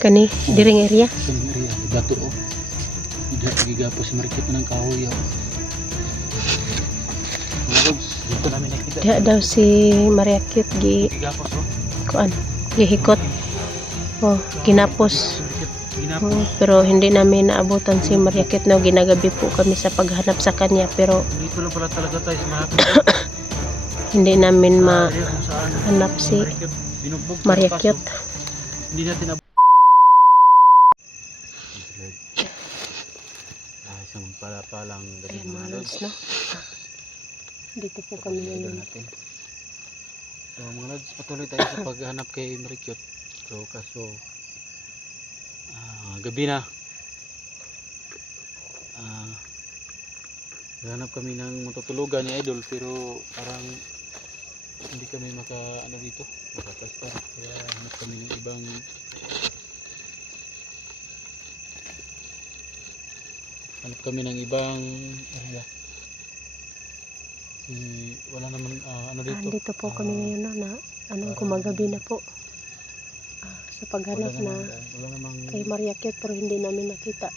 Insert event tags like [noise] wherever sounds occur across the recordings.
Kani, diring area. Mga area, bato oh. Diya pagigapos sa marikit ng kahoy oh. Mga lods, dito namin nakita. Diha daw si Maria Cute gi Pagigapos oh. kuan, gihikot. Oh, ginapos. Ginapos. Oh, pero hindi namin naabutan si Maria Cute no ginagabi po kami sa paghanap sa kanya pero Dito lang pala talaga tayo sa [coughs] hindi namin saan mahanap si Marikit, binugbog sa Maria paso. Cute. Hindi natin na Ah, isang palapalang gabi Ayan mga lods. no. Dito po kami ngayon. natin. So mga lods, patuloy tayo sa paghanap kay Marikyot. So kaso ah, gabi na. Ah, Hanap kami ng matutulugan ni Idol pero parang hindi kami maka ano dito, makapasta. Kaya hanap kami ng ibang hanap kami ng ibang area. Si, wala naman ah, ano Ah, dito. dito po kami Ah, ngayon na anong parang- gumagabi na po. Ah, sa wala paghanap na namang, wala namang kay Maria Cute pero hindi namin nakita.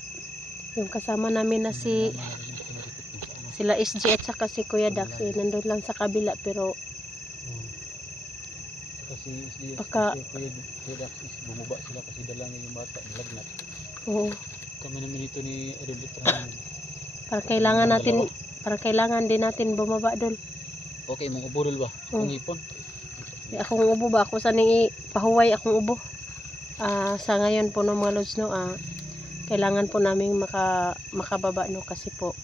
Yung kasama namin na si saan. sila SG at saka si Kuya Dax eh, nandun lang sa kabila pero Oo. Saka si kasi Kuya, Dax bumaba sila kasi dala niya yung bata, nilagnat. oo, Kami naman ito ni Idol Litrahan. para kailangan natin para kailangan din natin bumaba dol. Okay, mong uburol ba? Oo. Kung ipon? Akong ubo ba ako sa ning pahuway akong ubo. Ah, sa ngayon po no mga lods no, ah, kailangan po namin maka makababa no kasi po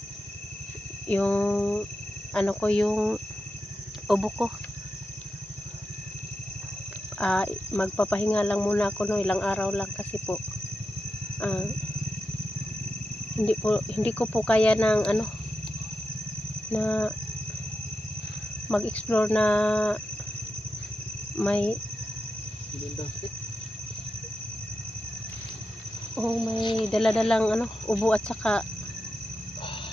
yung ano ko yung ubo ko ah magpapahinga lang muna ako no ilang araw lang kasi po ah, hindi po hindi ko po kaya ng ano na mag-explore na may oh may daladalang ano ubo at saka Ah,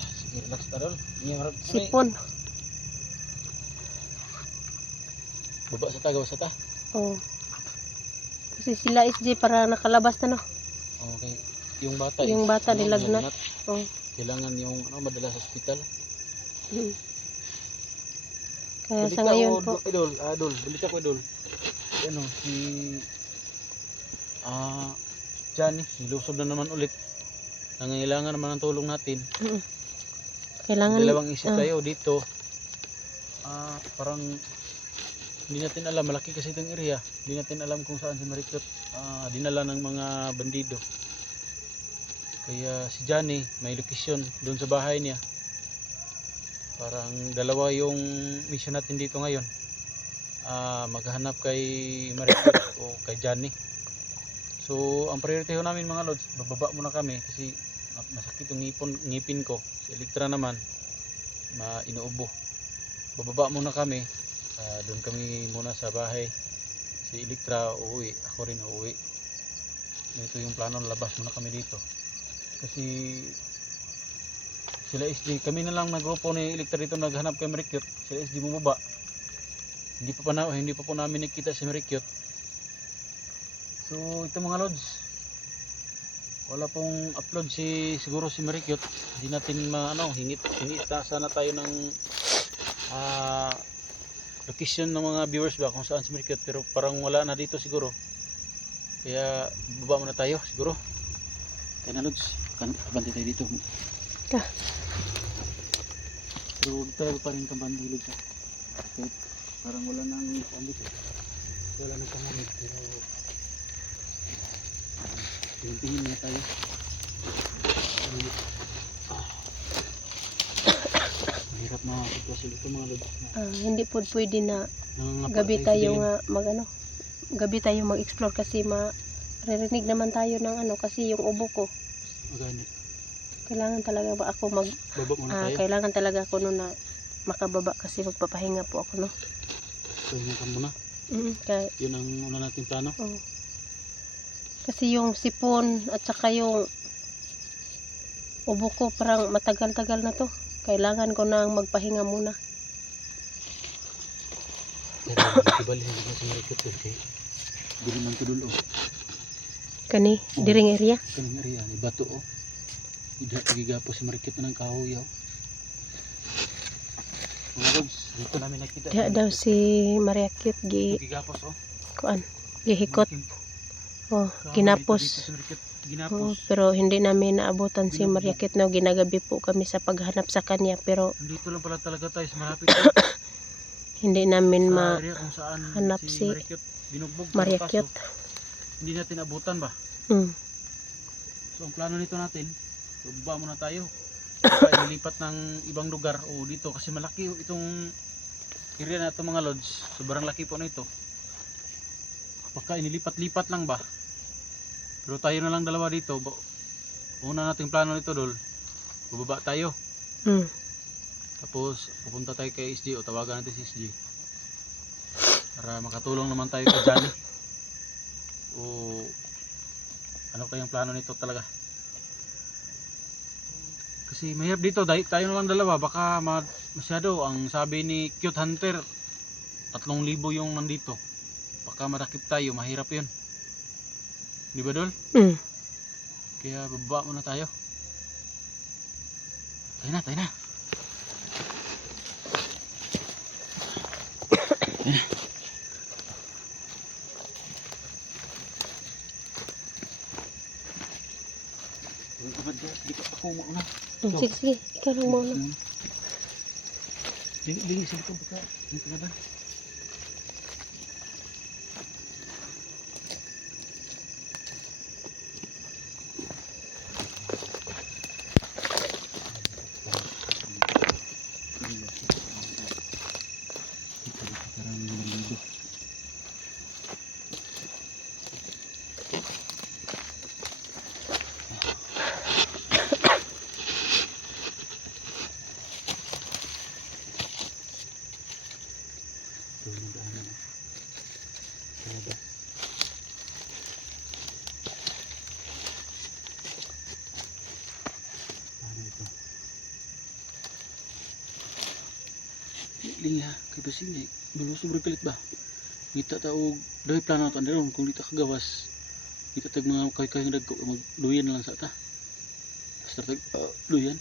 harap. sipon Baba sa tagaw sa ta. oh kasi sila SG para nakalabas na no Okay. Yung bata Yung is, bata nilagnat. Oh. Kailangan yung ano, madala sa ospital. Mm. kaya Balita sa ngayon ko, po Idol, ah, Idol, balita ko, Idol. Ano, si... Ah... Johnny, nilusob na naman ulit. Nangangailangan naman ng tulong natin. kailangan Dalawang isip ah. tayo dito. Ah, parang hindi natin alam, malaki kasi itong area. Hindi natin alam kung saan si Marikyot ah, dinala ng mga bandido. Kaya si Johnny, may location doon sa bahay niya. Parang dalawa yung mission natin dito ngayon. Ah, maghanap kay Marikyot o kay Johnny. So, ang priority ho namin mga lods, bababa muna kami kasi ma- masakit yung ngipon, ngipin ko. Si Electra naman, ma inuubo. Bababa muna kami. Ah, doon kami muna sa bahay. Si Electra uuwi, ako rin uuwi. Ito yung plano, labas muna kami dito. Kasi sila SD, kami na lang nagrupo ni Electra dito naghanap kay Marikyot. Sila SD bumaba. Hindi pa pa na, hindi pa po namin nakita si Marikyot. So, ito mga lods. Wala pong upload si siguro si Marikyot. Hindi natin maano, hingit hingit na sana tayo ng ah location ng mga viewers ba kung saan si Marikyot pero parang wala na dito siguro. Kaya baba muna tayo siguro. Kaya na lods, kan abante tayo dito. Ka. Pero huwag tayo pa rin kabandi lods. ah. Kahit parang wala nang ano dito. Wala nang kamamit pero Tingin na tayo. Mahirap na sitwasyon ito mga lods. ah, hindi po pwede na gabi tayo nga mag ano gabi tayo mag-explore kasi maririnig naman tayo ng ano kasi yung ubo ko Magani. kailangan talaga ba ako mag Baba muna ah, tayo. kailangan talaga ako no na makababa kasi magpapahinga po ako no Pahinga ka muna. mm, kaya, Yun ang una natin plano. oh. kasi yung sipon at saka yung ubo ko parang matagal-tagal na to kailangan ko nang magpahinga muna Pero [coughs] hindi na si Marikot eh. Kay Dili man tudulo. Kani, Oo. diring area. Kaning area ni bato oh. Ida pagigapo si marikit na ng kahoy oh. Dito namin nakita. Diha daw si Maria Cute gi Gigapos oh. kuan, gihikot. Oh, kahoy ginapos. dito Ginapos. pero hindi namin naabutan si Maria Cute no ginagabi po kami sa paghanap sa kanya pero Nandito lang pala talaga tayo sa malapit. [coughs] hindi namin ma hanap si, si Hindi natin abutan ba? Mm. So ang plano nito natin, baba muna tayo. Baka [coughs] ililipat ng ibang lugar o dito kasi malaki itong area na ito mga lodge. Sobrang laki po na ito. Baka inilipat-lipat lang ba? Pero tayo na lang dalawa dito. Una nating plano nito dol. Bubaba tayo. Mm. Tapos pupunta tayo kay SG o tawagan natin si SG. Para makatulong naman tayo kay [coughs] Johnny. O ano kayang plano nito talaga? Kasi mahirap dito, dahil tayo na lang dalawa, baka ma- masyado. Ang sabi ni Cute Hunter, 3,000 yung nandito. Baka marakip tayo, mahirap yun. Di ba Dol? Mm. Kaya bababa muna tayo. Tayo na, tayo na. Dito [coughs] ako mauna. Mm, Sige, sige, ikaw lang muna. Dili, dili, likod baka. Dito na ba? Linga, kay basing eh. Malusog rin kalit ba? Ngita ta og dahil plano ta ron kung dito kagawas. Ngita tag mga kay kay dagko magduyan lang sa ta. Basta tag uh, duyan.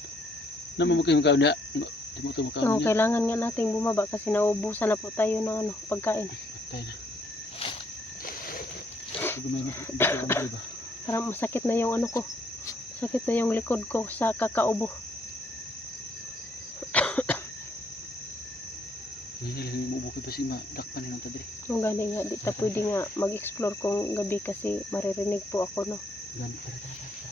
Naman mo kayo magkaon na. Di mo to Oh, magkaon niya. kailangan nga nating bumaba kasi naubusan na po tayo ng ano, pagkain. Patay na. Parang masakit na yung ano ko. Sakit na yung likod ko sa kakaubo. Hindi mo bukid pa si ma dakpan ni ta dire. Kung gani nga, di ta pwede nga mag-explore kung gabi kasi maririnig po ako, no? Gani tara tara.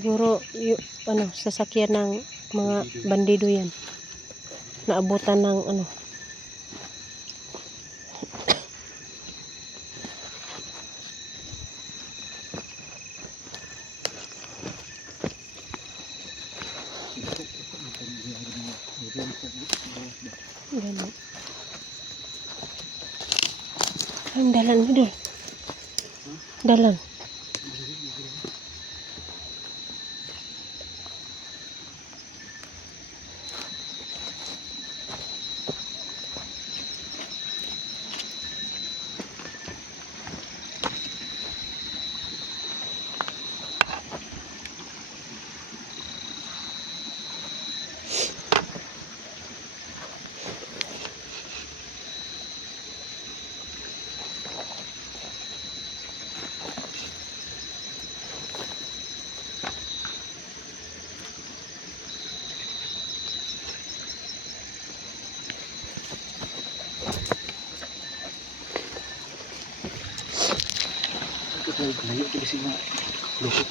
siguro yung, ano, sasakyan ng mga bandido yan naabutan ng ano. Dalam Ang dalan. Layo ito kasi na lukot.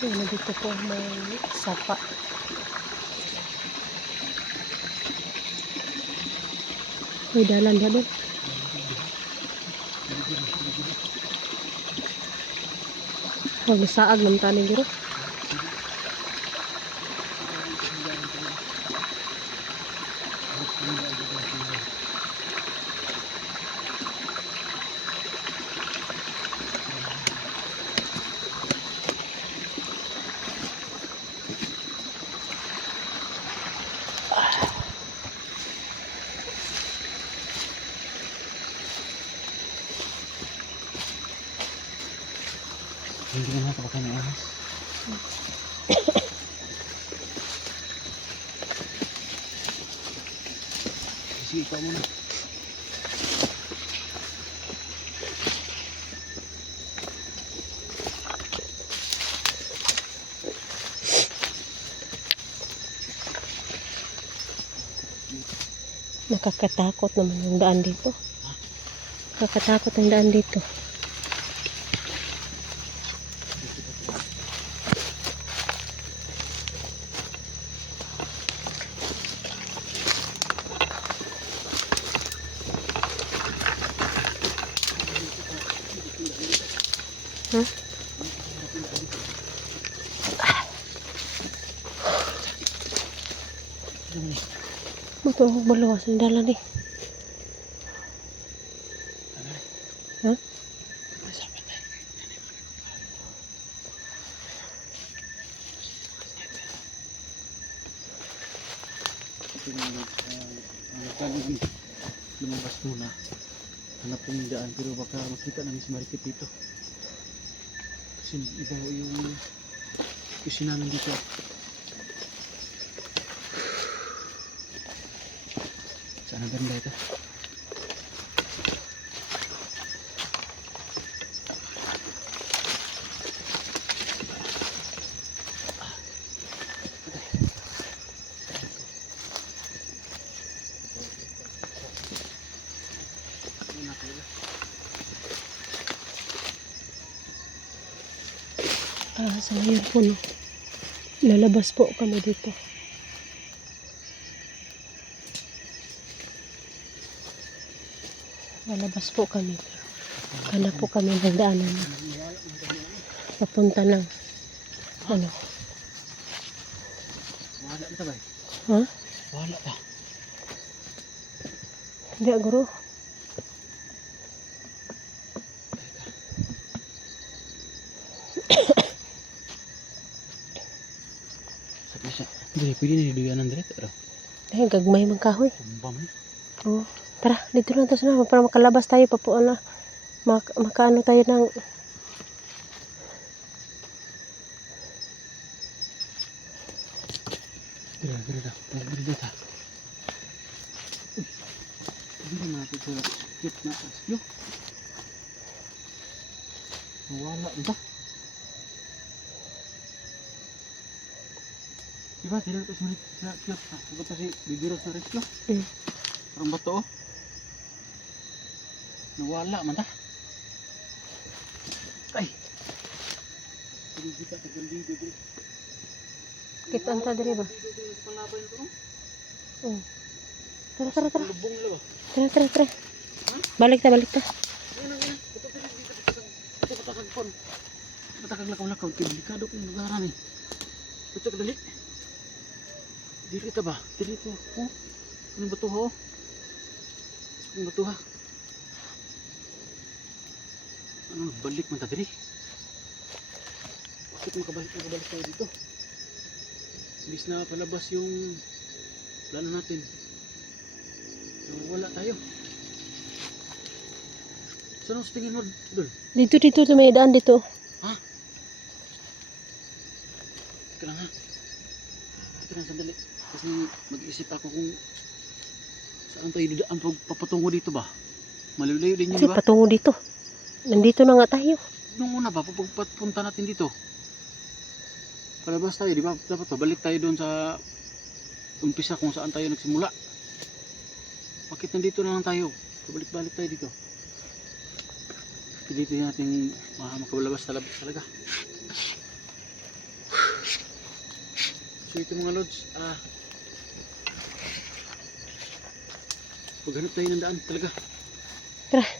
Ano dito po may sapa. May dalan doon? Huwag masaag ng tanig giro. Hindi na nakapakain ng ahas. Sige, ikaw muna. Nakakatakot naman yung daan dito. Nakakatakot ang daan dito. Matuhog baluwas ang dalan eh. Ha? lumabas muna hanap yung daan pero baka makita namin si Marikit dito kasi iba yung kusina namin dito sana ganda ito Ah, sa ngayon po, no. Lalabas po kami dito. Lalabas po kami. Hanap po kami ng daanan. Papunta ng ano? wala na ba Ha? wala ta Hindi, guru. hindi pwede na ng direct pero Ay, gagmay man kahoy. kumbam eh Oo. Tara, dito lang sa naman para makalabas tayo pa po na mak makaano tayo ng dah. Dah gira dah tak. Gira na ito sa sakit na asyo. Wala ba? Diba, tidak ito sulit sa kiyot. Sagot pa si Bibiros na rescue. Hmm. Parang bato oh. Nawala man ta. Ay! Kita sa gandi, Bibiros. kita anta diri ba? Oo. Tara, tara, tara. Tara, tara, tara. Balik ta, balik ta. Dito. Matakag lakaw-lakaw. Delikado kong lugaran eh. Putok dali. Dili ta ba? Dili to. Oh. Ano ba to ho? Ano ba to ha? Ano balik man ta diri? Bakit makabalik makabalik tayo dito? Imbis na palabas yung plano natin. So, wala tayo. Saan sa tingin mo, Dol? Dito, dito, sa may daan dito. Teka lang ha. Teka lang sandali. Kasi mag-isip ako kung saan tayo pag papatungo dito ba? Malulayo din yun, Kasi di ba? patungo dito. Nandito na nga tayo. Nung una ba, pag punta natin dito, palabas tayo, di ba? Dapat pabalik tayo doon sa umpisa kung saan tayo nagsimula. Bakit nandito na lang tayo? Pabalik-balik tayo dito. Pilitin natin uh, makabalabas talaga. talaga. So ito mga lods, ah, paghanap tayo ng daan talaga. Tara.